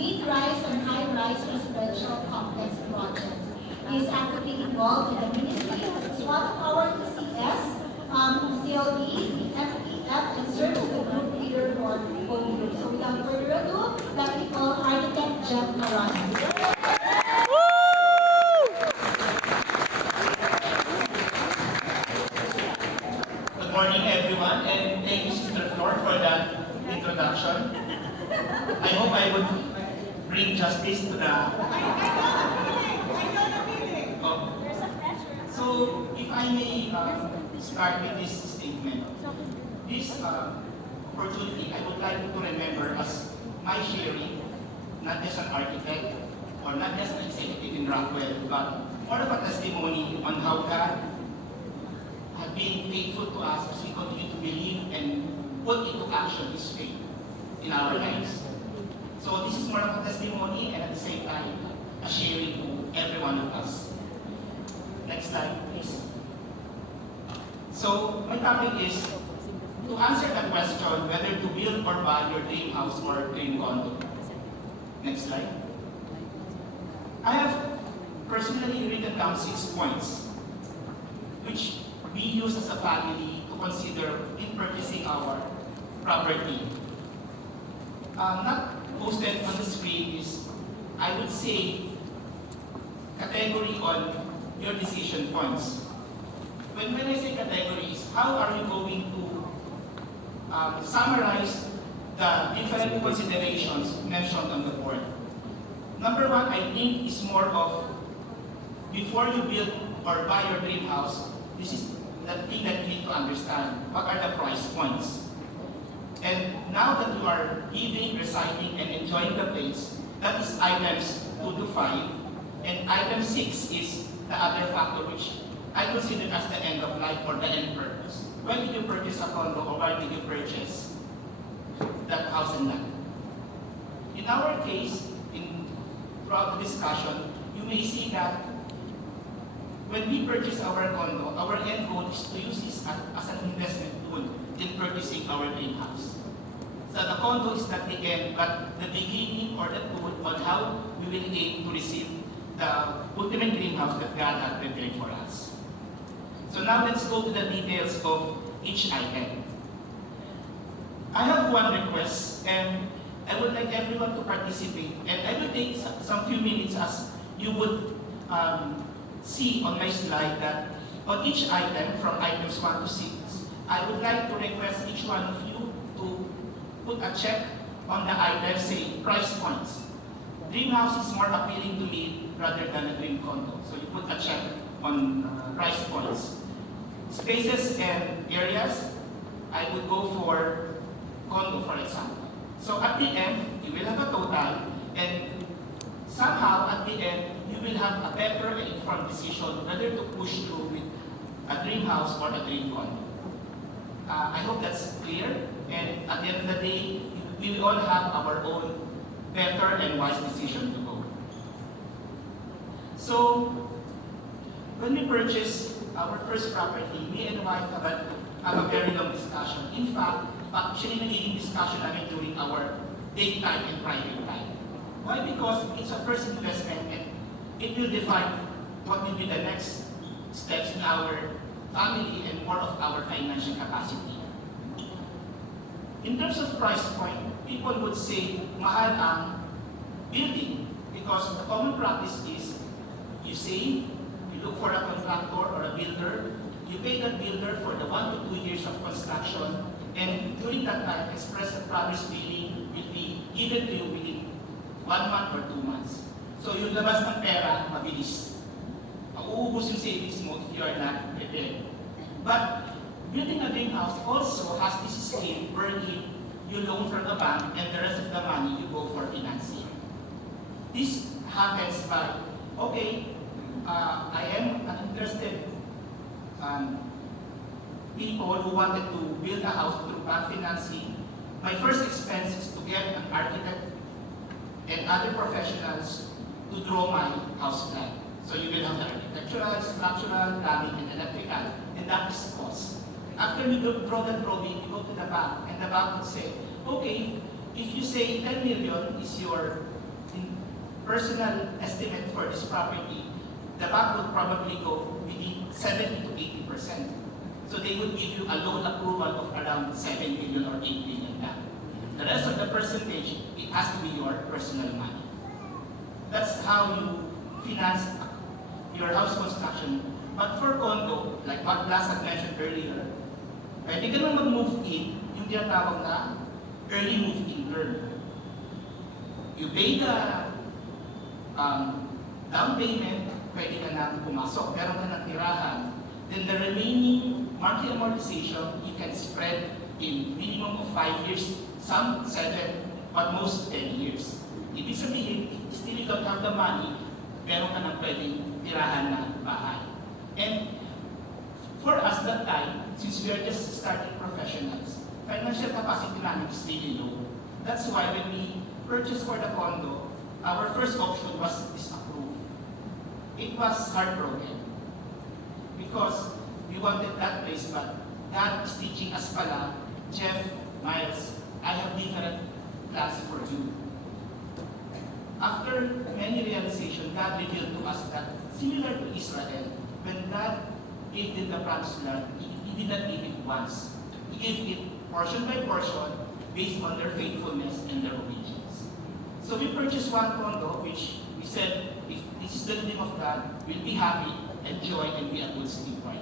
mid-rise and high-rise residential complex projects. He is actively involved in the ministry as one of our TCS, CLE, FEF, and serves as the group leader for Home Group. So without further ado, let me call Architect Jeff Marano. Good morning, everyone, and thank you, Sister Flor, for that introduction. I hope I would bring justice to the... I know the feeling. Oh. So, if I may start with this statement, this opportunity I would like to remember as my sharing, not just an architect or not just an executive in Rockwell, but more of a testimony on how God have been faithful to us as we continue to believe and put into action His faith in our lives. So this is more of a testimony and at the same time a sharing to every one of us. Next slide, please. So my topic is to answer the question whether to build or buy your dream house or dream condo. Next slide. I have personally written down 6 points which we use as a family to consider in purchasing our property. Not posted on the screen is, I would say, category on your decision points. When I say categories, how are you going to summarize the different considerations mentioned on the board? Number one, I think, is more of before you build or buy your dream house, this is the thing that you need to understand. What are the price points? And now that you are living, residing, and enjoying the place, that is items 2 to 5. And item 6 is the other factor which I consider as the end of life or the end purpose. When did you purchase a condo or why did you purchase that house and land? In our case, throughout the discussion, you may see that when we purchase our condo, our end goal is to use this as an investment tool in purchasing our dream house. So the condo is not the end, but the beginning or the tool on how we will aim to receive the ultimate dream house that God has prepared for us. So now let's go to the details of each item. I have one request, and I would like everyone to participate, and I will take some few minutes as you would see on my slide that on each item, from items 1 to 6, I would like to request each one of you to put a check on the item, say price points. Dream house is more appealing to me rather than a dream condo. So you put a check on price points. Spaces and areas, I would go for condo, for example. So at the end, you will have a total, and somehow at the end, you will have a better and informed decision whether to push through with a dream house or a dream condo. I hope that's clear, and at the end of the day, we will all have our own better and wise decision to go. So, when we purchase our first property, me and wife have a very long discussion. In fact, actually nagiging discussion namin during our daytime and private time. Why? Because it's a first investment and it will define what will be the next steps in our family and more of our financial capacity. In terms of price point, people would say mahal ang building because the common practice is you save, you look for a contractor or a builder, you pay that builder for the 1 to 2 years of construction, and during that time, express the promised billing will be given to you within 1 month or 2 months. So yung labas ng pera, mabilis. Mauubos yung savings mo if you are not prepared. But building a dream house also has this scheme wherein you loan from the bank and the rest of the money you go for financing. This happens by, okay, I am an interested people who wanted to build a house through bank financing. My first expense is to get an architect and other professionals to draw my house plan. So you will have the architectural, structural, plumbing, and electrical, and that is cost. After you draw the drawing, you go to the bank, and the bank will say, okay, if you say 10 million is your personal estimate for this property, the bank would probably go within 70 to 80%. So they would give you a loan approval of around 7 million or 8 million na. The rest of the percentage, it has to be your personal money. That's how you finance your house construction. But for condo, like what Blas had mentioned earlier, pwede ka naman mag-move in, yung tinatawag na early move-in term. You pay the down payment, pwede ka na pumasok, meron ka ng tirahan. Then the remaining monthly amortization, you can spread in minimum of 5 years, some 7, but most 10 years. Ibig sabihin, still you don't have the money, meron ka ng pwedeng tirahan na bahay. And for us that time, since we are just starting professionals, financial capacity namin is really low. That's why when we purchased for the condo, our first option was disapproved. It was heartbroken because we wanted that place, but God is teaching us pala, Jeff, Miles, I have different plans for you. After many realization, God revealed to us that similar to Israel, when God gave them the promised land, He did not give it once. He gave it portion by portion based on their faithfulness and their obedience. So we purchased one condo, which we said, if this is the name of God, we'll be happy, enjoy, and be a good steward.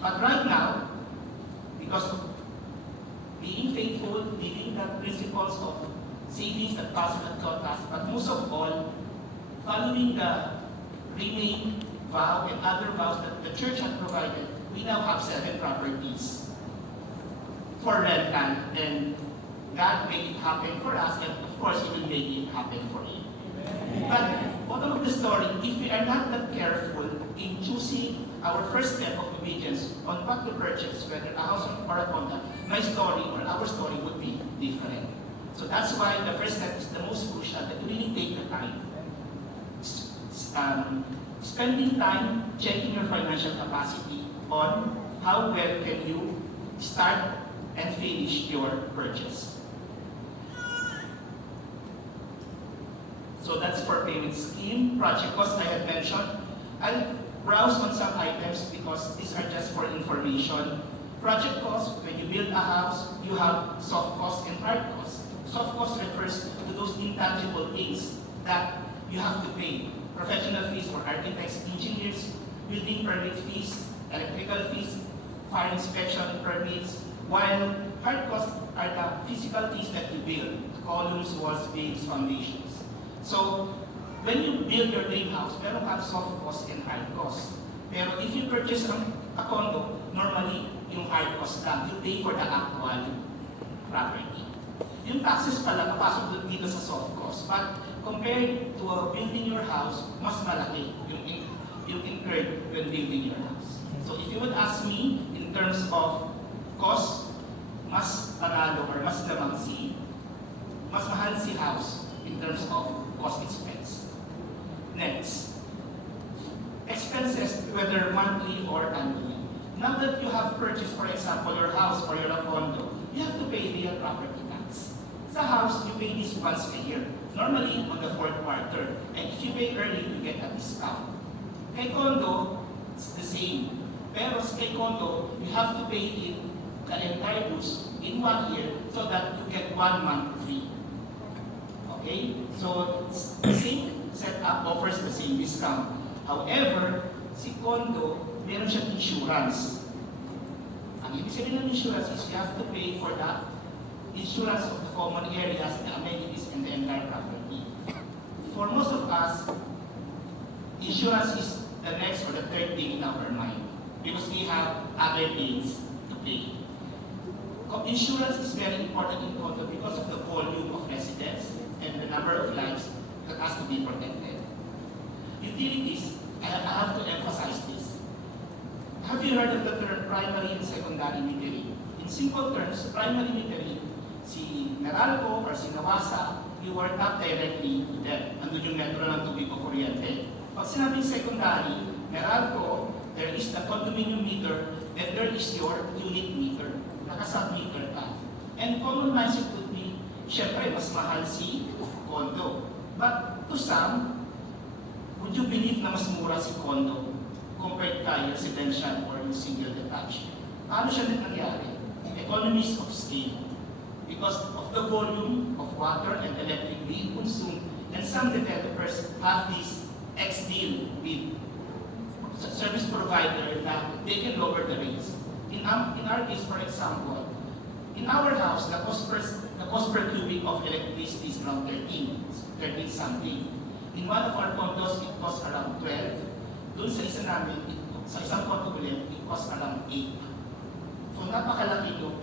But right now, because of being faithful, living the principles of savings that Pastor had taught us, but most of all, following the remain vow and other vows that the church had provided, we now have 7 properties for rental, and God made it happen for us, and of course, He will make it happen for you. But bottom of the story, if we are not that careful in choosing our first step of obedience on what to purchase, whether a house or a condo, my story or our story would be different. So that's why the first step is the most crucial, that you really take the time. Spending time checking your financial capacity on how well can you start and finish your purchase. So that's for payment scheme. Project cost I had mentioned. I'll browse on some items because these are just for information. Project cost, when you build a house, you have soft cost and hard cost. Soft cost refers to those intangible things that you have to pay. Professional fees for architects, engineers, building permit fees, electrical fees, fire inspection permits, while hard costs are the physical things that you build, columns, walls, beams, foundations. So, when you build your dream house, meron kang soft cost and hard cost. Pero if you purchase a condo, normally, yung hard cost lang, you pay for the actual property. Yung taxes pala, papasok dito sa soft cost. But compared to building your house, mas malaki yung incurred when building your house. So if you would ask me, in terms of cost, mas panalo or mas lamang mas mahal si house in terms of cost expense. Next, expenses, whether monthly or annually. Now that you have purchased, for example, your house or your condo, you have to pay real property tax. Sa house, you pay this once a year, normally on the 4th quarter. And if you pay early, you get a discount. Kay condo, it's the same. Pero sa kay condo, you have to pay it the entire dues in 1 year so that you get 1 month free. Okay? So, the same setup offers the same discount. However, si condo, meron siyang insurance. Ang ibig sabihin ng insurance is you have to pay for the insurance of the common areas, the amenities, and the entire property. For most of us, insurance is the next or the third thing in our mind because we have other things to pay. Insurance is very important in condo because of the volume of residents and the number of lives that has to be protected. Utilities, I have to emphasize this. Have you heard of the term primary and secondary metering? In simple terms, primary metering, si Meralco or si Nawasa, you work up directly to them. Andun yung metro ng tubig o kuryente. Pag sinabing secondary, Meralco, there is the condominium meter, and there is your unit meter. Naka-sub-meter ka. And common mindset would be, syempre, mas mahal si condo. But to some, would you believe na mas mura si condo compared kay residential or yung single detached? Paano siya nangyari? Economies of scale. Because of the volume of water and electric being consumed, and some developers have this X deal with service provider that they can lower the rates. In our case, for example, in our house, the cost per cubic of electricity is around 13 something. In one of our condos, it costs around 12. Doon sa isa namin, sa isang condo ulit, it costs around 8. So napakalaki yung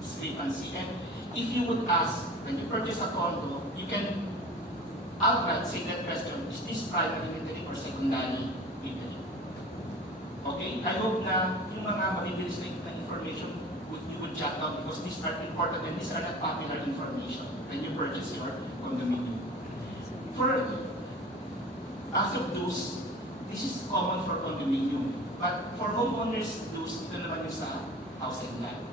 discrepancy. And if you would ask, when you purchase a condo, you can outright say that question, is this primary metering or secondary metering? Okay? I hope na yung mga mabibilis na information you would jot down because these are important and these are not popular information when you purchase your condominium. As of those, this is common for condominium. But for homeowners, those, ito naman yung sa house and land.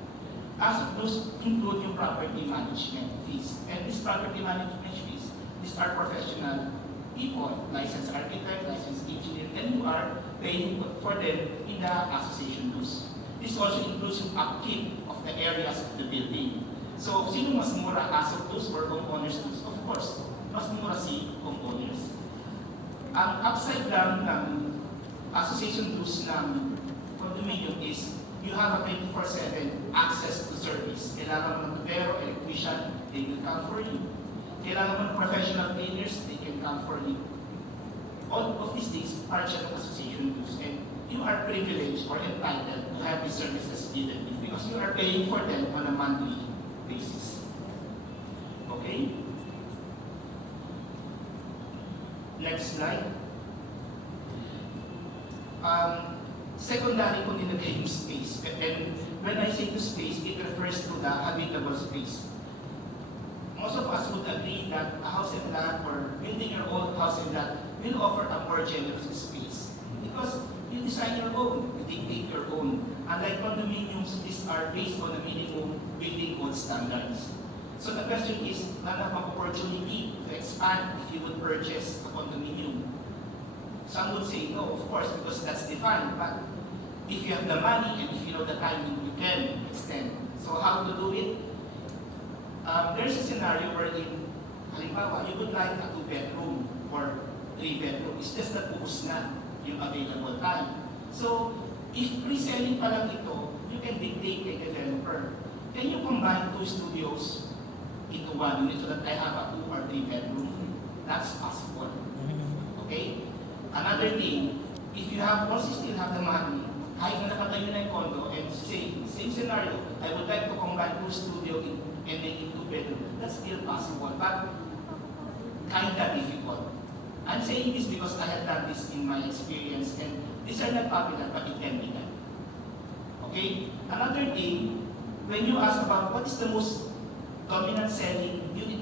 As of those, include yung property management fees. And these property management fees, these are professional people, licensed architect, licensed engineer, and you are paying for them in the association dues. This also includes yung upkeep of the areas of the building. So, sino mas mura, as of those or homeowners dues? Of course, mas mura si homeowners. Ang upside lang ng association dues ng condominium is you have a 24/7 access to service. Kailangan mo ng tubero, electrician, they will come for you. Kailangan mo ng professional cleaners, they can come for you. All of these things are part of association dues, and you are privileged or entitled to have these services given to you because you are paying for them on a monthly basis. Okay? Next slide. Secondary kung nilagay yung space. And when I say to space, it refers to the habitable space. Most of us would agree that a house and lot or building your own house and lot will offer a more generous space. Because you design your own, you dictate your own. Unlike condominiums, these are based on the minimum building code standards. So the question is, none of opportunity to expand if you would purchase a condominium. Some would say no, of course, because that's defined. But if you have the money and if you know the timing, you can extend. So how to do it? There's a scenario wherein, halimbawa, you would like a 2-bedroom or 3-bedroom. It's just that buos na yung available time. So if pre-selling pa lang ito, you can dictate a developer. Can you combine 2 studios into 1 unit so that I have a 2 or 3 bedroom? That's possible. Okay? Another thing, if you have also still have the money, kahit na nakatayo na yung condo, and same scenario, I would like to combine 2 studio and make it 2 bedroom. That's still possible, but kinda difficult. I'm saying this because I have done this in my experience, and these are not popular, but it can be done. Okay? Another thing, when you ask about what is the most dominant selling unit,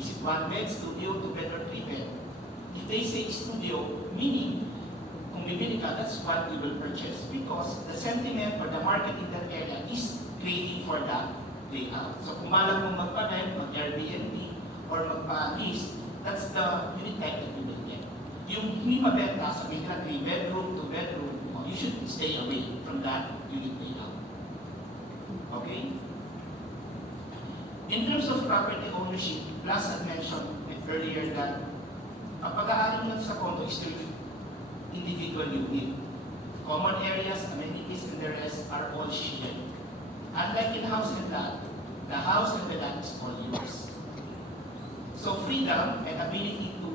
is it 1 bed, studio, 2 bed, or 3 bed? If they say studio, meaning, kung bibili ka, that's what we will purchase because the sentiment or the market in that area is craving for that layout. So kung malang mong magpa-rent, mag-Airbnb, or magpa-lease, that's the unit type that you will get. Yung hindi mabenta, sabihin na 3 bedroom, 2 bedroom, you should stay away from that unit layout. Okay? In terms of property ownership, Blas had mentioned earlier that ang pag-aaral natin sa condo is the individual unit. Common areas, amenities, and the rest are all shared. Unlike in house and lot, the house and the lot is all yours. So freedom and ability to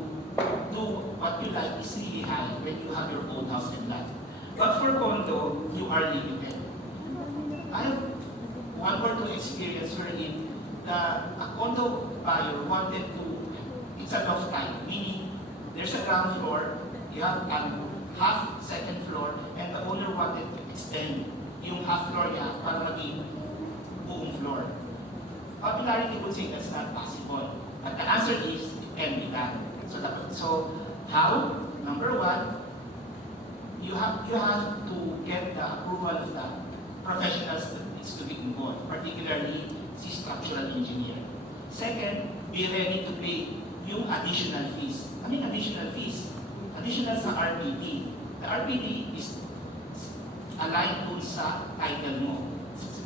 do what you like is really high when you have your own house and lot. But for condo, you are limited. I have 1 or 2 experience wherein a condo buyer wanted to, it's a loft type, meaning there's a ground floor, you have a half second floor, and the owner wanted to extend yung half floor niya para maging buong floor. Popularity would say that's not possible. But the answer is, it can be done. So how? Number 1, you have to get the approval of the professionals that needs to be involved, particularly the structural engineer. Second, be ready to pay yung additional fees. Ano yung additional fees? Additional sa RPT. The RPT is aligned dun sa title mo.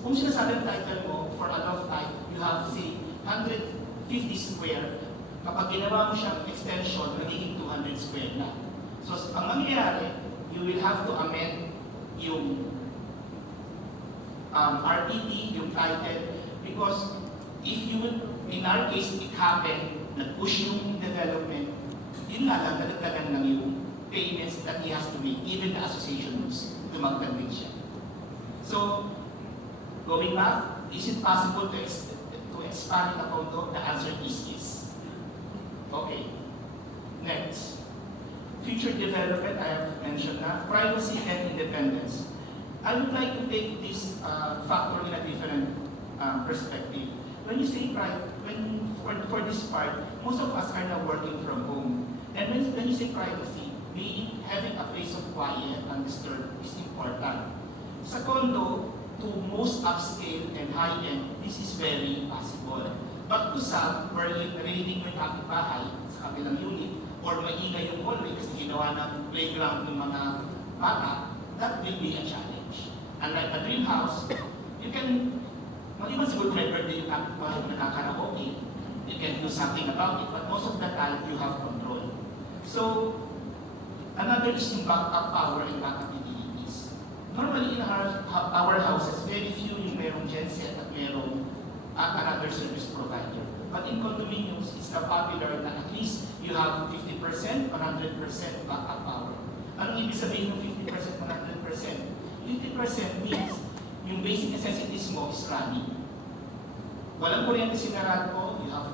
Kung sinasabi ang title mo, for a loft type, you have, say, 150 square. Kapag ginawa mo siyang extension, nagiging 200 square na. So, ang mangyayari, you will have to amend yung RPT, yung title, because if you will, in our case, it happened, nag-push yung development, yun nga lang, nadagdagan lang yung payments that he has to make, even the association rules, dumagdag din siya. So, going back, is it possible to expand the condo? The answer is yes. Okay. Next. Future development, I have mentioned na. Privacy and independence. I would like to take this factor in a different perspective. When you say for this part, most of us are now working from home. And when you say privacy, being having a place of quiet and disturbed is important. Sa condo, to most upscale and high-end, this is very possible. But to some, where yung narinig mo yung kapitbahay sa kabilang unit, or maingay yung hallway kasi ginawa ng playground ng mga bata, that will be a challenge. Unlike a dream house, you can, maliban siguro may birthday yung kapitbahay na nakakaraoke, you can do something about it, but most of the time, you have control. So, another is yung backup power and backup utilities. Normally in our houses, very few yung merong genset at merong another service provider. But in condominiums, it's the popular na at least you have 50%, 100% backup power. Anong ibig sabihin ng 50%, 100%? 50% means yung basic necessities mo is running. Walang kuryente sinarad mo, you have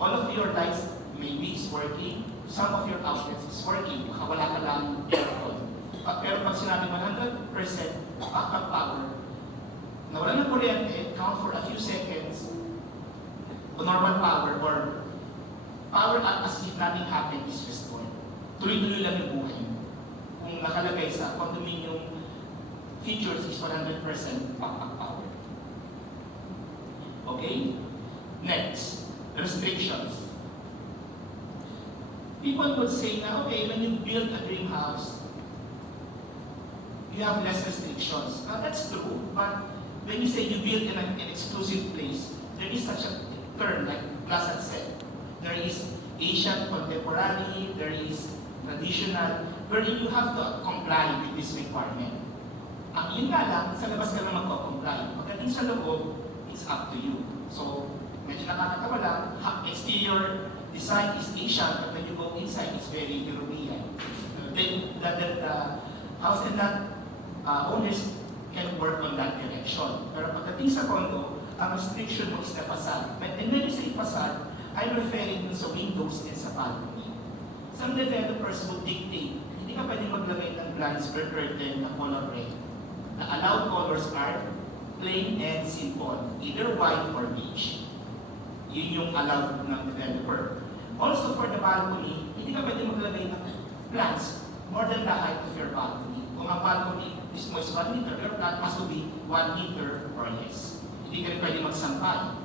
all of your lights maybe is working, some of your outlets is working, baka wala ka lang aircon. Pero pag sinabi 100% backup power, na wala ng kuryente, count for a few seconds, normal power or power as if nothing happened is restored. Tuloy-tuloy lang yung buhay mo. Kung nakalagay sa condominium features is 100% backup power. Okay? Next, restrictions. People would say na, okay, when you build a dream house, you have less restrictions. Now, that's true, but when you say you build in an exclusive place, there is such a term like Plaza said. There is Asian contemporary, there is traditional, where you have to comply with this requirement. Ang yun nga lang, sa labas ka lang magko-comply. Pagdating sa loob, it's up to you. So, medyo nakakatawa lang, exterior design is Asian, but when you go inside, it's very European. Then, the house and lot owners can work on that direction. Pero pagdating sa condo, ang restriction mo is the facade. And when you say facade, I'm referring dun sa windows and sa balcony. Some developers will dictate, hindi ka pwede maglagay ng blinds or curtain na color red. The allowed colors are plain and simple, either white or beige. Yun yung allowed ng developer. Also for the balcony, hindi ka pwede maglagay ng plants more than the height of your balcony. Kung ang balcony is 1 meter, your plant has to be 1 meter or less. Hindi ka rin pwede magsampay.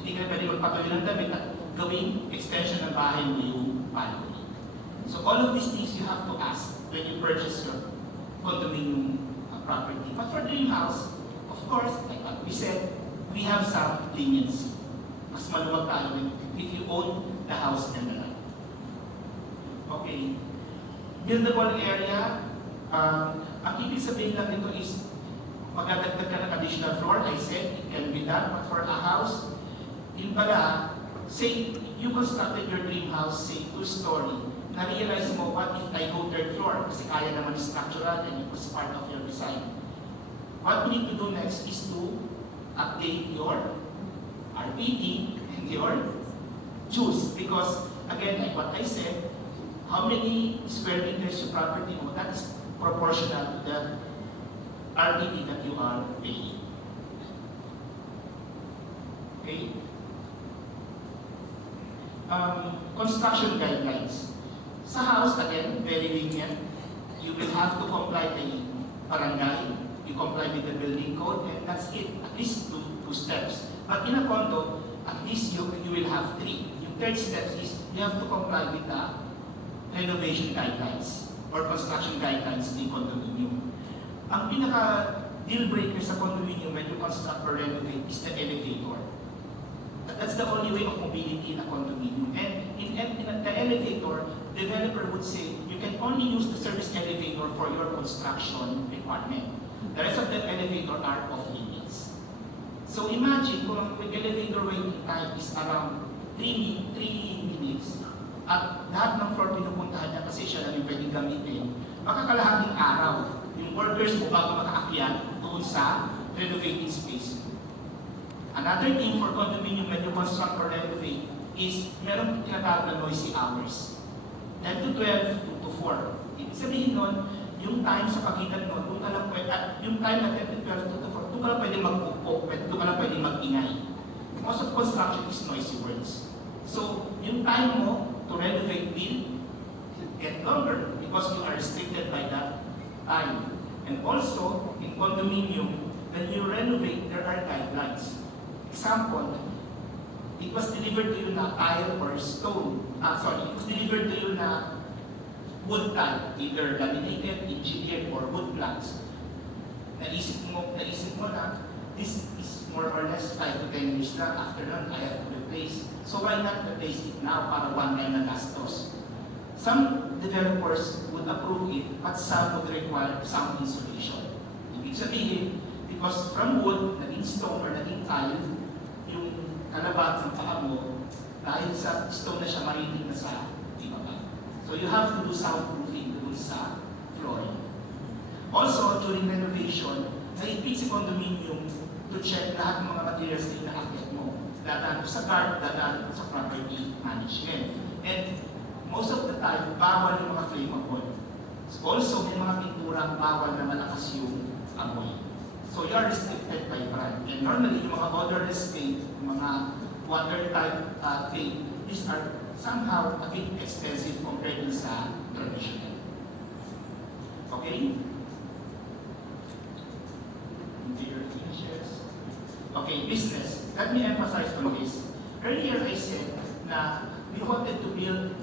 Hindi ka rin pwede magpatuloy ng damit at gawing extension ng bahay mo yung balcony. So all of these things you have to ask when you purchase your condominium property. But for dream house, of course, like what we said, we have some leniency. Mas maluwag tayo if you own the house and the lot. Okay. Buildable area, ang ibig sabihin lang nito is magdadagdag ka ng additional floor. I said it can be done, but for a house, yun pala, say you constructed your dream house, say 2-story, na-realize mo, what if I go 3rd floor? Kasi kaya naman structural and it was part of your design. What we need to do next is to update your RPT and your juice. Because, again, like what I said, how many square meters your property mo, that is proportional to the RPT that you are paying. Okay? Construction guidelines. Sa house, again, very lenient. You will have to comply with the barangay, you comply with the building code, and that's it. At least two steps. But in a condo, at least you will have 3. Yung third step is you have to comply with the renovation guidelines or construction guidelines ng condominium. Ang pinaka deal breaker sa condominium when you construct or renovate is the elevator. That's the only way of mobility in a condominium. And in the elevator, developer would say you can only use the service elevator for your construction requirement. The rest of the elevator are off limits. So imagine kung the elevator waiting time is around 3 minutes at lahat ng floor pinupuntahan niya kasi siya lang yung pwedeng gamitin, makakalahating araw yung workers mo bago makaakyat doon sa renovating space. Another thing for condominium when you construct or renovate is meron tinatawag na noisy hours. 10 to 12, 2 to 4. Ibig sabihin nun, yung time sa pagitan nun, doon ka lang pwede, at yung time na 10 to 12, 2 to 4, doon ka lang pwede mag-upok, doon ka lang pwede mag-ingay. Most of construction is noisy words. So, yung time mo to renovate will get longer because you are restricted by that time. And also, in condominium, when you renovate, there are guidelines. Example, it was delivered to you na tile or stone. It was delivered to you na wood tile, either laminated, engineered, or wood planks. Naisip mo na, this is more or less 5 to 10 years lang. After that, I have to replace. So why not replace it now para one time na gastos? Some developers would approve it, but some would require some insulation. Ibig sabihin, because from wood, naging stone or naging tile, yung kalabat ng paa mo, dahil sa stone na siya, marinig na sa ibaba. So you have to do soundproofing doon sa flooring. Also, during renovation, naipit si condominium to check lahat ng mga materials na inaakyat mo. Dadaan sa guard, dadaan sa property management. And most of the time, bawal yung mga flammable. Also, may mga pinturang bawal na malakas yung amoy. So you are restricted by brand. And normally, yung mga odorless paint, yung mga water-type paint, these are somehow a bit expensive compared to sa traditional. Okay? Interior finishes. Okay, business. Let me emphasize on this. Earlier I said na we wanted to build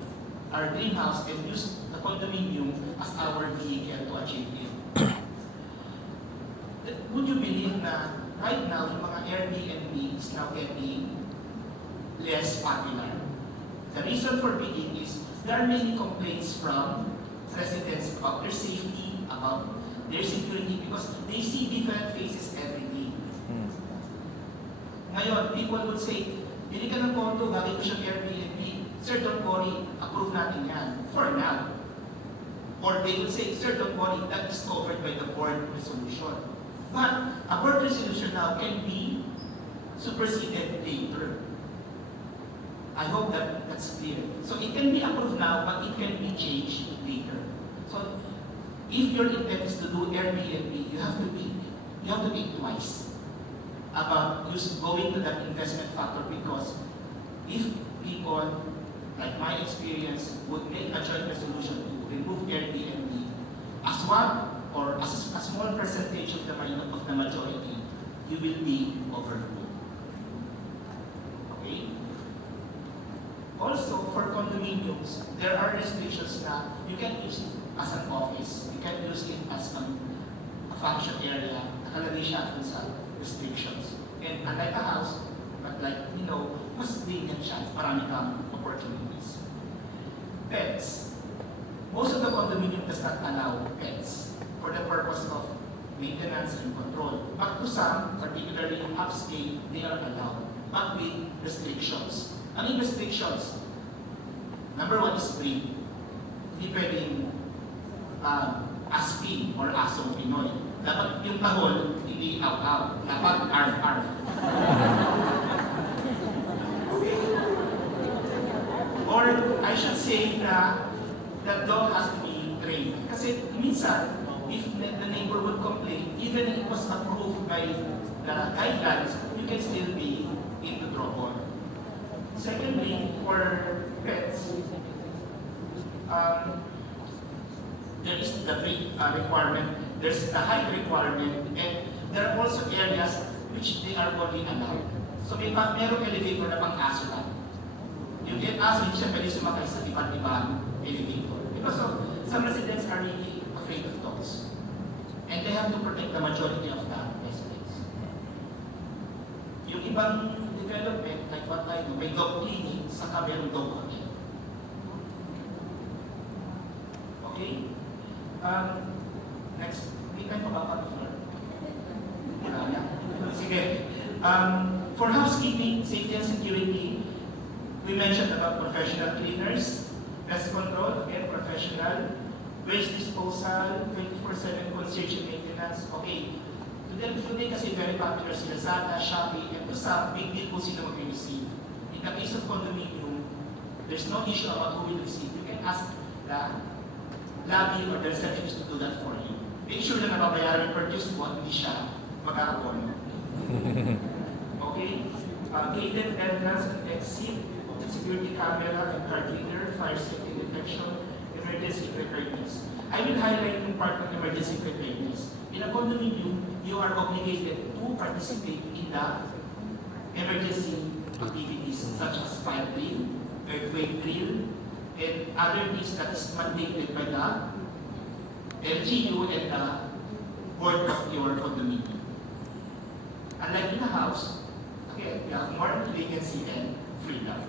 our greenhouse and use the condominium as our vehicle to achieve it. Would you believe na right now, yung mga Airbnb is now getting less popular? The reason for being is there are many complaints from residents about their safety, about their security, because they see different faces every day. Ngayon, people would say, bili ka ng condo, gagawin ko siyang Airbnb. Sir, don't worry, approve natin yan. For now. Or they would say, sir, don't worry, that is covered by the board resolution. But a board resolution now can be superseded later. I hope that that's clear. So it can be approved now, but it can be changed later. So if your intent is to do Airbnb, you have to think twice about just going to that investment factor, because if people, like my experience, would make a joint resolution to remove Airbnb as one or as a small percentage of the majority, you will be overruled. Okay? Also, for condominiums, there are restrictions na you can use it as an office, you can use it as a function area, nakalagay siya dun sa restrictions. And unlike a house, but like, mas lenient siya, marami kang opportunities. Pets. Most of the condominium does not allow pets for the purpose of maintenance and control. But to some, particularly in upscale, they are allowed, but with restrictions. Ano yung restrictions? Number one is breed. Hindi pwedeng aspin or asong Pinoy. Dapat yung tahol, hindi aw-aw. Dapat arf-arf. Or I should say na that dog has to be trained. Kasi minsan, if the neighbor would complain, even if it was approved by the guidelines, you can still be into trouble. Secondly, for pets, there is the weight requirement, there's the height requirement, and there are also areas which they are only allowed So merong elevator na pang-aso lang. Yung aso, hindi siya pwede sumakay sa iba't ibang elevator. Because of, some residents are really afraid of dogs. And they have to protect the majority of the residents. Yung ibang development, like what I know, may dog clinic, saka merong dog hotel. Okay? Next, may tayo mapapag-floor. Wala na. Sige. For housekeeping, safety and security, we mentioned about professional cleaners, pest control, again, professional, waste disposal, 24/7 concierge and maintenance. Okay. Today kasi very popular si Lazada, Shopee, and to some, big deal po sila mag-receive. In the case of condominium, there's no issue about who will receive. You can ask the lobby or the receptionist to do that for you. Make sure na nababayaran yung purchase mo at hindi siya mag-aabono. Okay? Gated entrance and exit, security camera and card reader, fire safety detection, emergency preparedness. I will highlight yung part of emergency preparedness. In a condominium, you are obligated to participate in the emergency activities such as fire drill, earthquake drill, and other things that is mandated by the LGU and the board of your condominium. Unlike in a house, again, you have more leniency and freedom.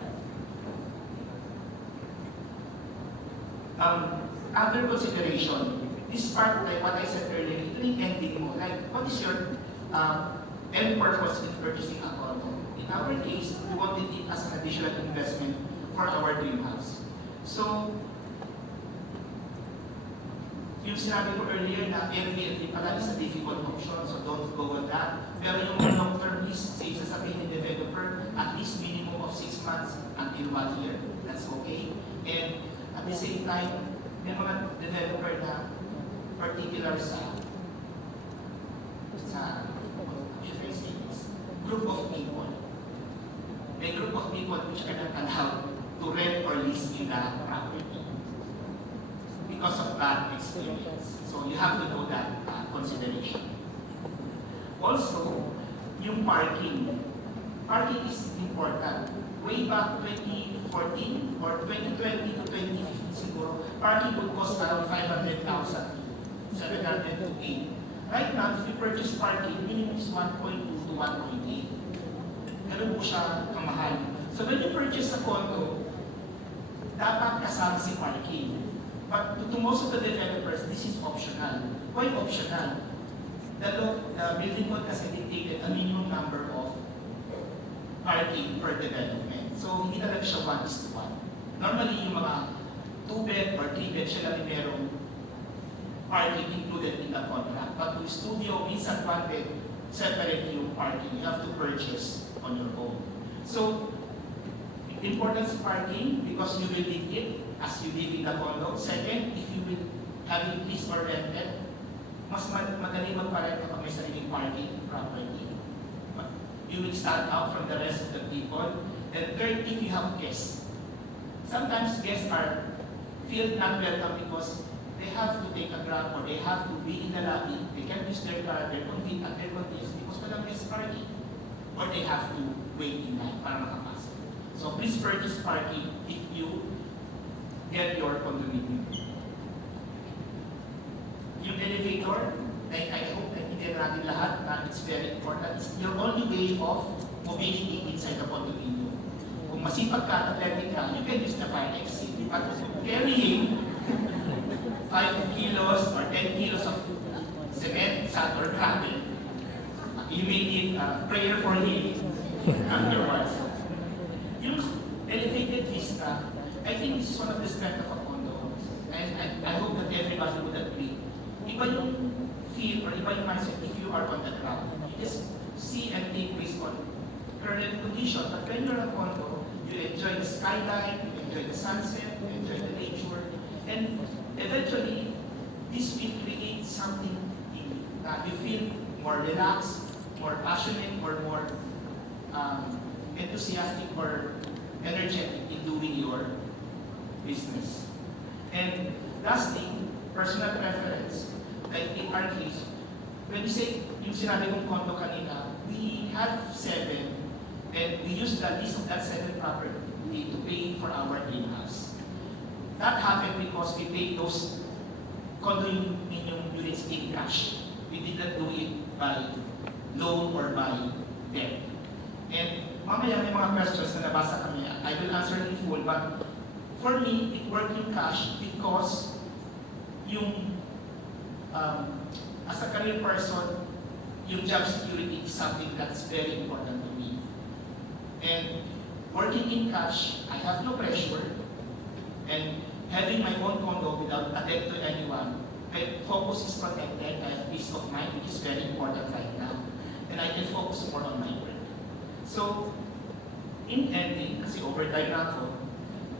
Other consideration, this part, like what I said earlier, ito yung ending mo. Like, what is your end purpose in purchasing a condo? In our case, we wanted it as an additional investment for our dream house. So, yung sinabi ko earlier na Airbnb pala is a difficult option, so don't go with that. Pero yung mga long-term lease, say sasabihin ng developer, at least minimum of 6 months until 1 year. That's okay. And at the same time, may mga developer na particular sa should I say this, group of people. May group of people which are not allowed to rent or lease in the property because of that experience. So you have to know that consideration. Also, yung parking. Parking is important. Way back 2014 or 2020 to 2015 siguro, parking would cost around 500,000, 700 to 8. Right now, if you purchase parking, minimum is 1.2 to 1.8. Ganun po siya kamahal. So when you purchase a condo, dapat kasama si parking. But to most of the developers, this is optional. Why optional? The building code kasi dictated a minimum number of parking per development. So hindi talaga siya 1:1. Normally yung mga 2-bed or 3-bed siya lang merong parking included in the contract. But with studio, minsan 1-bed, separate yung parking. You have to purchase on your own. So, importance of parking because you will need it as you live in the condo. Second, if you will have it leased or rented, mas madali magparent kapag may sariling parking property. You will stand out from the rest of the people. And third, if you have guests. Sometimes guests feel not welcome because they have to take a Grab or they have to be in the lobby. They can't use their car, their convenience because walang guest parking. Or they have to wait in line para makapasok. So please purchase parking if you get your condominium. Yung elevator, I hope na hindi natin lahat na it's very important. It's your only way of mobility inside the condominium. Kung masipag ka, athletic ka, you can use the fire exit. But carrying 5 kilos or 10 kilos of cement, sand, or gravel, you may need a prayer for healing afterwards. Yung elevated vista, I think this is one of the strengths of a condo. And I hope that everybody would agree. Iba yung feel or iba yung mindset if you are on the ground. You just see and take based on current condition. But when you're on a condo, you enjoy the skyline, you enjoy the sunset, you enjoy the nature. And eventually, this will create something in you. You feel more relaxed, more passionate, or more enthusiastic or energetic in doing your business. And lastly, personal preference. Like in our case, when you say, yung sinabi kong condo kanina, we have 7, And we use the lease of that second property to pay for our greenhouse. That happened because we paid those condominium units in cash. We did not do it by loan or by debt. And mamaya may mga questions na nabasa kami. I will answer in full, but for me, it worked in cash because yung as a career person, yung job security is something that's very important to me. And working in cash, I have no pressure. And having my own condo without a debt to anyone, my focus is protected. I have peace of mind, which is very important right now. And I can focus more on my work. So, in ending, kasi overtime na ako,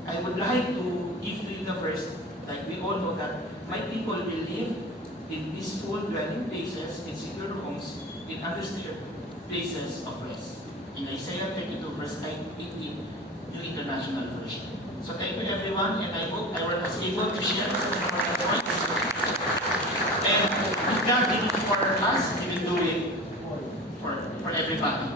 I would like to give to you the first, like we all know that my people will live in peaceful dwelling places, in secure homes, in undisturbed places of rest. In Isaiah 32 verse 18, New International Version. So thank you everyone, and I hope I was able to share some important points. And if God did it for us, He will do it for everybody.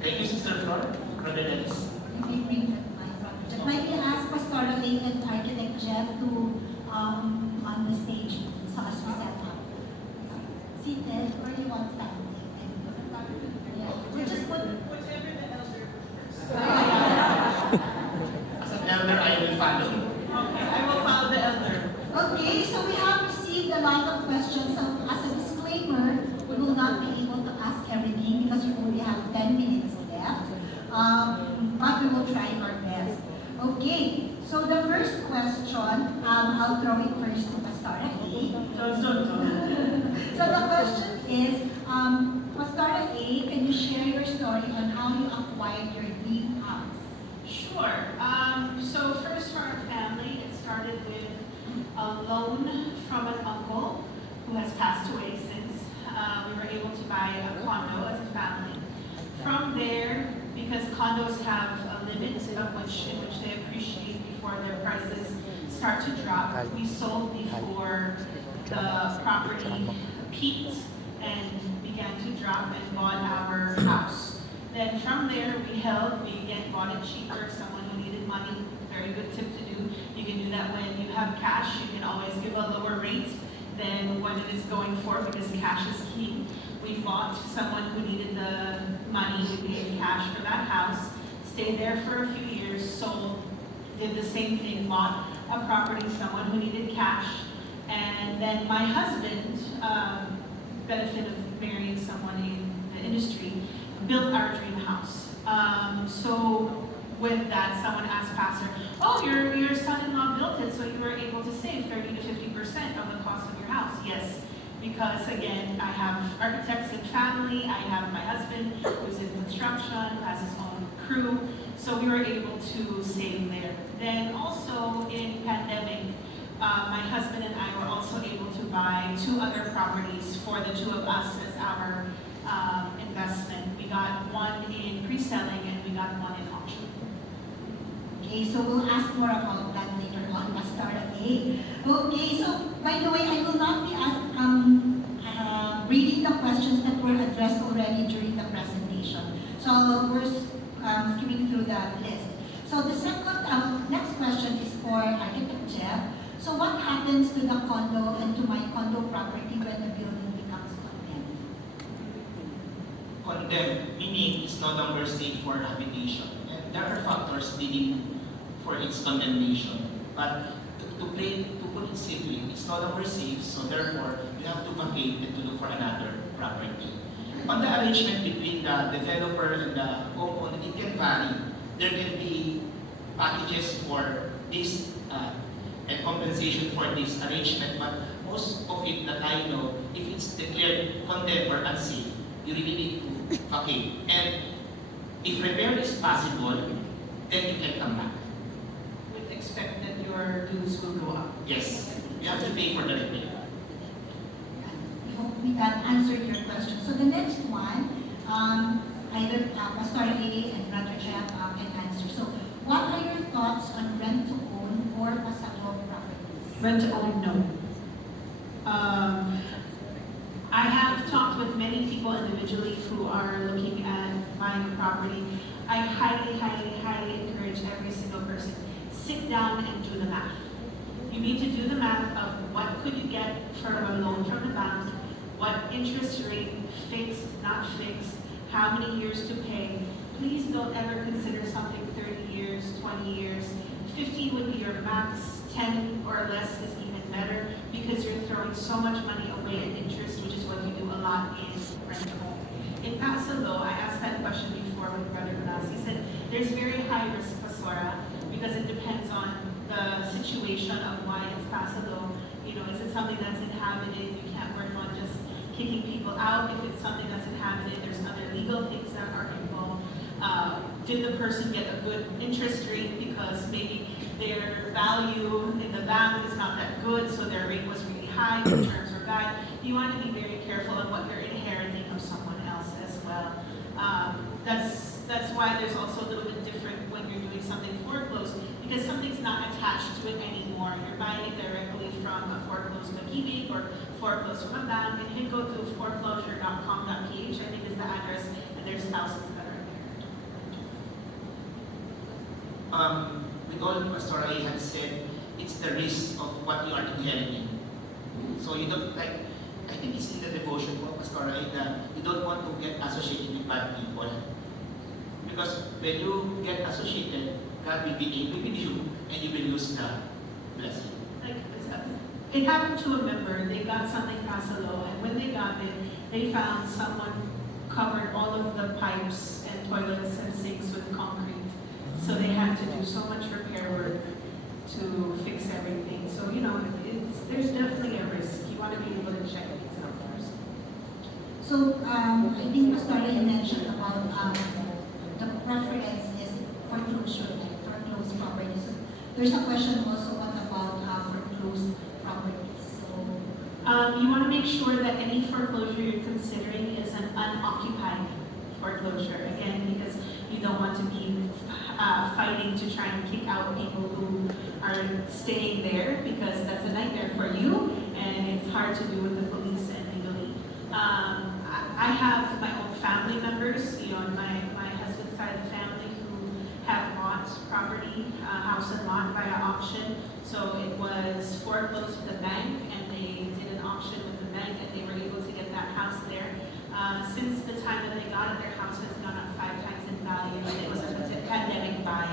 Thank you, Sister Flor, Brother Dennis. You may bring that mic, Brother Jeff. Might we ask Pastor Ling and Architect Jeff to on the stage so as we set up? Seated, or you want standing? Yeah, we just put. Whatever the elder prefers. As an elder, I will follow. Okay, I will follow the elder. Okay, so we have received a lot of questions. So as a disclaimer, we will not be able to ask everything because we only have 10 minutes left. But we will try our best. Okay, so the first question, I'll throw it first to Pastora A. So the question is, Pastora A, can you share your story on how you acquired your dream house? Sure. So first for our family, it started with a loan from an uncle who has passed away since. We were able to buy a condo as a family. From there, because condos have a limit of in which they appreciate before their prices start to drop, we sold before the property peaked and began to drop and bought our house. Then from there, we again bought it cheaper. Someone who needed money, very good tip to do. You can do that when you have cash. You can always give a lower rate than what it is going for because cash is king. We bought someone who needed the money. We paid cash for that house, stayed there for a few years, sold, did the same thing, bought a property, someone who needed cash. And then my husband, benefit of marrying someone in the industry, built our dream house. So with that, someone asked Pastor, oh, your son-in-law built it, so you were able to save 30 to 50% of the cost of your house. Yes, because again, I have architects in family, I have my husband who's in construction, who has his own crew, so we were able to save there. Then also in pandemic, my husband and I were also able to buy 2 other properties for the 2 of us as our investment. We got one in pre-selling and we got one in auction. Okay, so we'll ask more about that later on, Pastora A. Okay, so by the way, I will not be reading the questions that were addressed already during the presentation. So we're skimming through the list. So the second, next question is for Architect Jeff. So what happens to the condo and to my condo property when the building becomes condemned? Condemned, meaning it's no longer safe for habitation. And there are factors leading for its condemnation. But to put it simply, it's no longer safe, so therefore you have to vacate and to look for another property. On the arrangement between the developer and the homeowner, it can vary. There can be packages for this and compensation for this arrangement, but most of it that I know, if it's declared condemned or unsafe, you really need to vacate. And if repair is possible, then you can come back. With expect that your dues will go up. Yes, you have to pay for the repair. I hope that answered your question. So the next one, either Pastor A and Brother Jeff can answer. So what are your thoughts on rent to own or pasaglo properties? Rent to own, no. I have talked with many people individually who are looking at buying a property, I highly, highly, highly encourage every single person, sit down and do the math. You need to do the math of what could you get for a loan from the bank, what interest rate, fixed, not fixed, how many years to pay. Please don't ever consider something 30 years, 20 years. 15 would be your max, 10 or less is even better because you're throwing so much money away in interest, which is what you do a lot in rent a home. In Paso, though, I asked that question before with Brother Gunas. He said there's very high risk, Pastora, because it depends on the situation of why it's Paso. You know, is it something that's inhabited? You can't work on just kicking people out. If it's something that's inhabited, there's other legal things that are involved. Did the person get a good interest rate because maybe their value in the bank is not that good, so their rate was really high, the terms were bad. You want to be very careful on what you're inheriting of someone else as well. That's why there's also a little bit different when you're doing something foreclosed, because something's not attached to it anymore. You're buying it directly from a foreclosed pag-ibig or foreclosed from a bank, and you can go to foreclosure.com.ph, I think is the address, and there's thousands that are there. With all Pastor A had said, it's the risk of what you are inheriting. So you don't like, I think it's in the devotion of Pastor A that you don't want to get associated with bad people. Because when you get associated, God will be angry with you and you will lose the blessing. Like, it happened to a member, they got something Paso, and when they got it, they found someone covered all of the pipes and toilets and sinks with concrete. So they had to do so much repair work to fix everything. So, you know, there's definitely a risk. You want to be able to check things out first. So, I think Pastor Ray mentioned about the preference is foreclosure, like foreclosed properties. There's a question also what about foreclosed properties. So, You want to make sure that any foreclosure you're considering is an unoccupied foreclosure. Again, because you don't want to be fighting to try and kick out people who are staying there, because that's a nightmare for you and it's hard to do with the police and legally. I have my own family members, you know, on my husband's side of the family who have bought property, house and lot via auction. So it was foreclosed with the bank and they did an auction with the bank and they were able to get that house there. Since the time that they got it, their house has gone up 5 times in value, and it was a pandemic buy.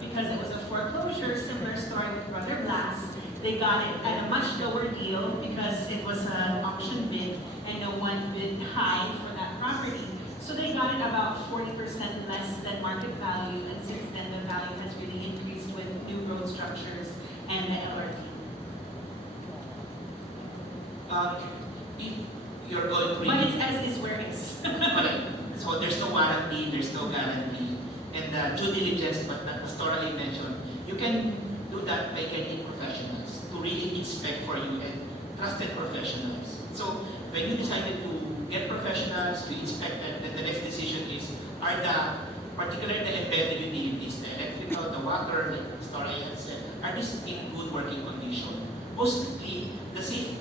Because it was a foreclosure, similar story with Brother Blas, they got it at a much lower deal because it was an auction bid, and no one bid high for that property. So they got it about 40% less than market value, and since then the value has really increased with new road structures and the LRT. If you're going to But it's as is where is. okay. So there's no warranty, there's no guarantee. And due diligence, but that pastorally mentioned, you can do that by getting professionals to really inspect for you and trusted professionals. So when you decided to get professionals to inspect them, then the next decision is, are particularly the embedded utilities, the electrical, the water, like Pastor had said, are these in good working condition? Mostly, the safe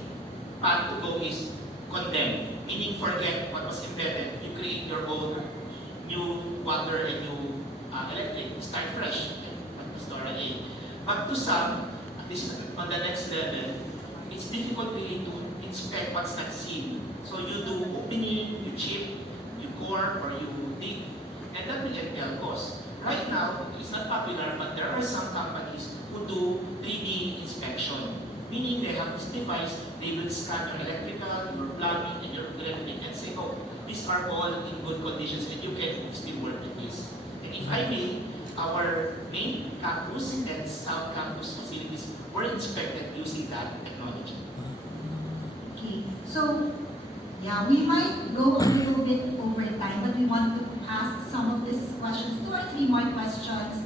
path to go is condemn, meaning forget what was embedded. You create your own new water and new electric, start fresh, like Pastor A. But to some, this is on the next level, it's difficult really to inspect what's not seen. So you do opening, you chip, you core, or you dig, and that will entail cost. Right now, it's not popular, but there are some companies who do 3D inspection, meaning they have this device, they will scan your electrical, your plumbing, and your electric, and say, oh, these are all in good conditions, and you can still work with this. And if I may, our main campus and South Campus facilities were inspected using that technology. okay. So, yeah, we might go a little bit over time, but we want to ask some of these questions, 2 or 3 more questions.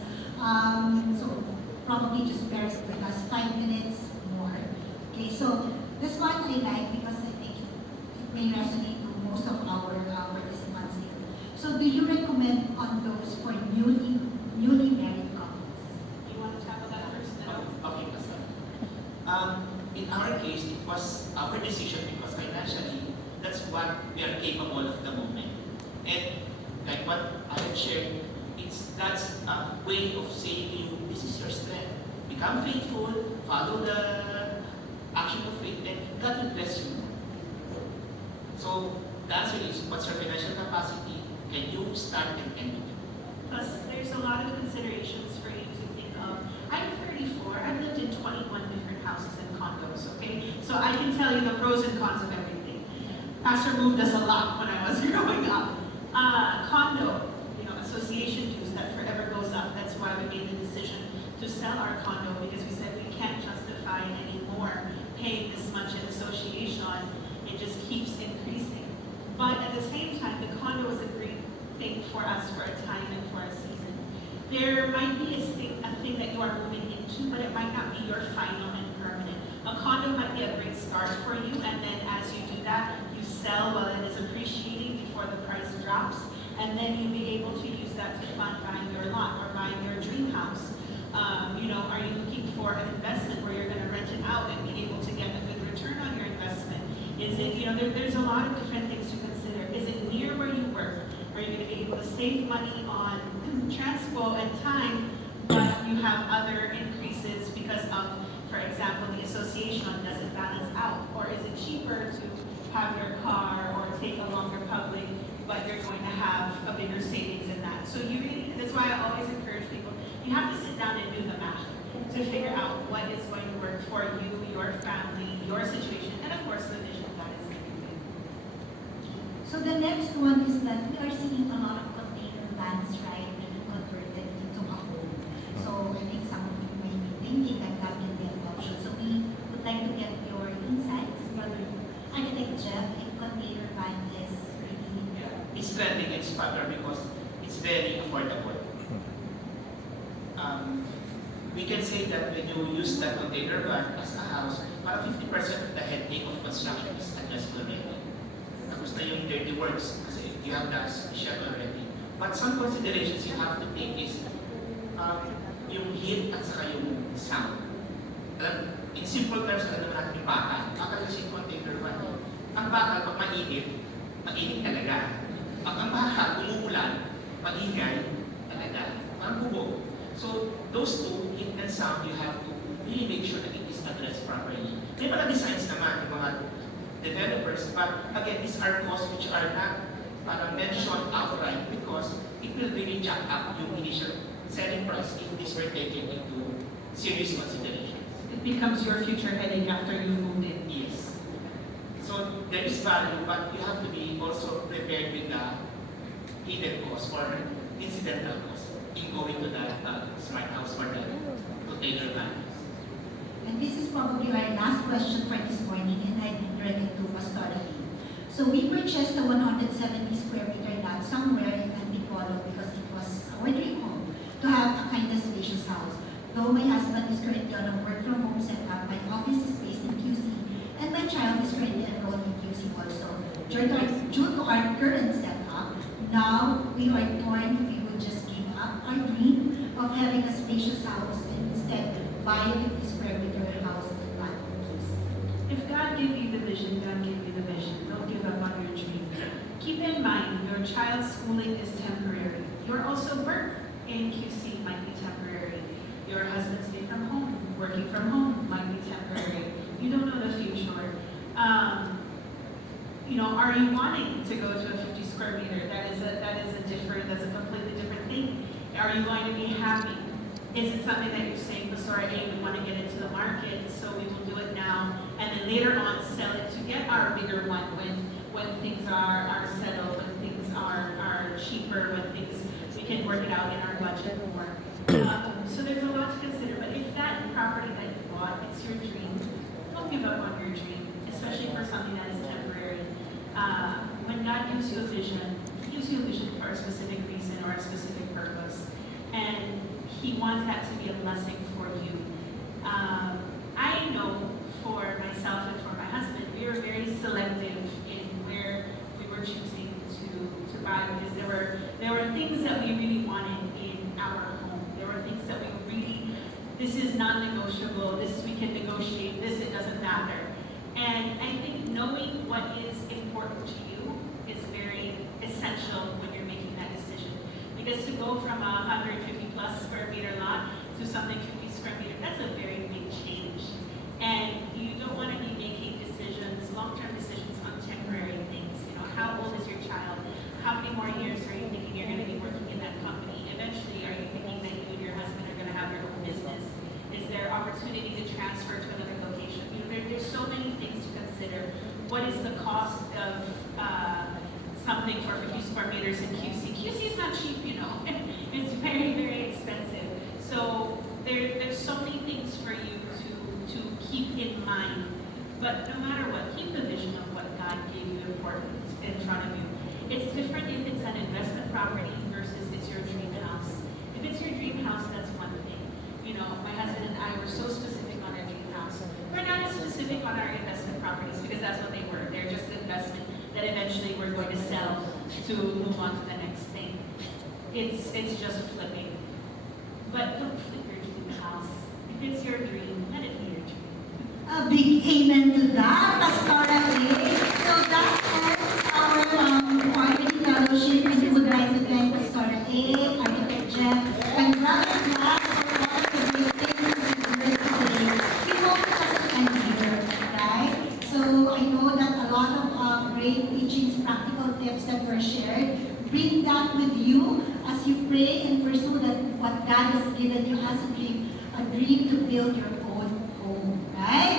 So probably just bear with us 5 minutes more. Okay, so this one I like because I think it may resonate to most of our participants here. So do you recommend condos for newly married couples? You want to tackle that first? Okay, Pastor. In our case, it was our decision because financially, that's what we are capable of the moment. And like what I had shared, that's a way of saying to you, this is your strength. Become faithful, follow the action of faith, and God will bless you. So the answer is, what's your financial capacity? Can you start and end it? Plus, there's a lot of considerations for you to think of. I'm 34. I've lived in 21 different houses and condos, okay? So I can tell you the pros and cons of everything. Pastor moved us a lot when I was growing up. Condo, association dues, that forever goes up. That's why we made the decision to sell our condo, because we said we can't justify anymore paying this much in association. It just keeps increasing. But at the same time, the condo is a great thing for us for a time and for a season. There might be a thing that you are moving into, but it might not be your final and permanent. A condo might be a great start for you, and then as you do that, you sell while it is appreciating before the price drops, and then you'll be able to use that to fund buying your lot or buying your dream house. Are you looking for an investment where you're going to rent it out and be able to get a good return on your investment? Is it, there's a lot of different things to consider. Is it near where you work? Are you going to be able to save money on transport and time, but you have other increases because of, for example, the association doesn't balance out? Or is it cheaper to have your car or take a longer public, but you're going to have a bigger savings in that? So that's why I always encourage people, you have to sit down and do the math to figure out what is going to work for you, your family, your situation, and of course the vision God is giving you. So the next one is that we are seeing a lot of container vans, right, being converted into a home. So I think some of you may be thinking that that can be an option. So we would like to get your insights, Brother Architect Jeff, if container van is really... It's trending, it's popular because it's very affordable. We can say that when you use the container van as a house, para 50% of the headache of construction is adjustable already. Tapos na yung dirty works kasi you have that shell already. But some considerations you have to take is yung heat at saka yung sound. In simple terms, alam naman natin yung bakal. Bakal kasi yung container van. Ang bakal, pag mainit, mainit talaga. Pag ang bakal, umuulan, maingay talaga. Parang bubog. So, those two, heat and sound, you have to really make sure that it is addressed properly. May mga designs naman, yung mga developers, but again, these are costs which are not parang mentioned outright because it will really jack up yung initial selling price if this were taken into serious considerations. It becomes your future headache after you moved in. Yes. So, there is value, but you have to be also prepared with the hidden cost or incidental cost in going to the smart house or the container van. And this is probably our last question for this morning, and I direct it to Pastor Ali. So we purchased a 170 square meter lot somewhere in Antipolo because it was our dream home to have a kind of spacious house. Though my husband is currently on a work from home setup, my office is based in QC, and my child is currently enrolled in QC also. Due to our current setup, now we are torn if we would just give up our dream of having a spacious house and instead buy a 50 square meter house in Baton Rouge. If God gave you the vision, God gave you the vision. Don't give up on your dream. Keep in mind, your child's schooling is temporary. Your also work in QC might be temporary. Your husband's stay from home, working from home might be temporary. You don't know the future. Are you wanting to go to a 50 square meter? That's a completely different thing. Are you going to be happy? Is it something that you're saying, Pastor, hey, we want to get into the market, so we will do it now, and then later on sell it to get our bigger one when things are settled, when things are cheaper, when things we can work it out in our budget more. So there's a lot to consider. But if that property that you bought, it's your dream, don't give up on your dream, especially for something that is temporary. When God gives you a vision, He gives you a vision for a specific reason or a specific purpose, and He wants that to be a blessing for you. I know for myself and for my husband, we were very selective in where we were choosing to buy because there were things that we really wanted in our home. There were things that this is non-negotiable, this we can negotiate, this it doesn't matter. And I think knowing what is important to you is very essential when you're making that Because to go from a 150 plus square meter lot to something 50 square meter, that's a very big change. And you don't want to be making decisions, long-term decisions on temporary things. You know, how old is your child? How many more years are you thinking you're going to be working in that company? Eventually, are you thinking that you and your husband are going to have your own business? Is there opportunity to transfer to another location? You know, there's so many things to consider. What is the cost of something for 50 square meters in QC? QC is not cheap, you know. It's very, very expensive. So there's so many things for you to keep in mind. But no matter what, keep the vision of what God gave you in front of you. It's different if it's an investment property versus it's your dream house. If it's your dream house, that's one thing. You know, my husband and I were so specific on our dream house. We're not as specific on our investment properties because that's what they were. They're just an investment that eventually we're going to sell to move on to the next thing. It's just flipping. But don't flip your dream house. If it's your dream, let it be your dream. A big amen to that, Pastora A. So that ends our marketing fellowship. We would like to thank Pastora A, Architect Jeff, and Brother Glass for all of the great things that we heard today. We hope it doesn't end here, right? So I know that a lot of great teachings, practical tips that were shared. Bring that with you as you pray and pursue that what God has given you as a dream to build your own home, right?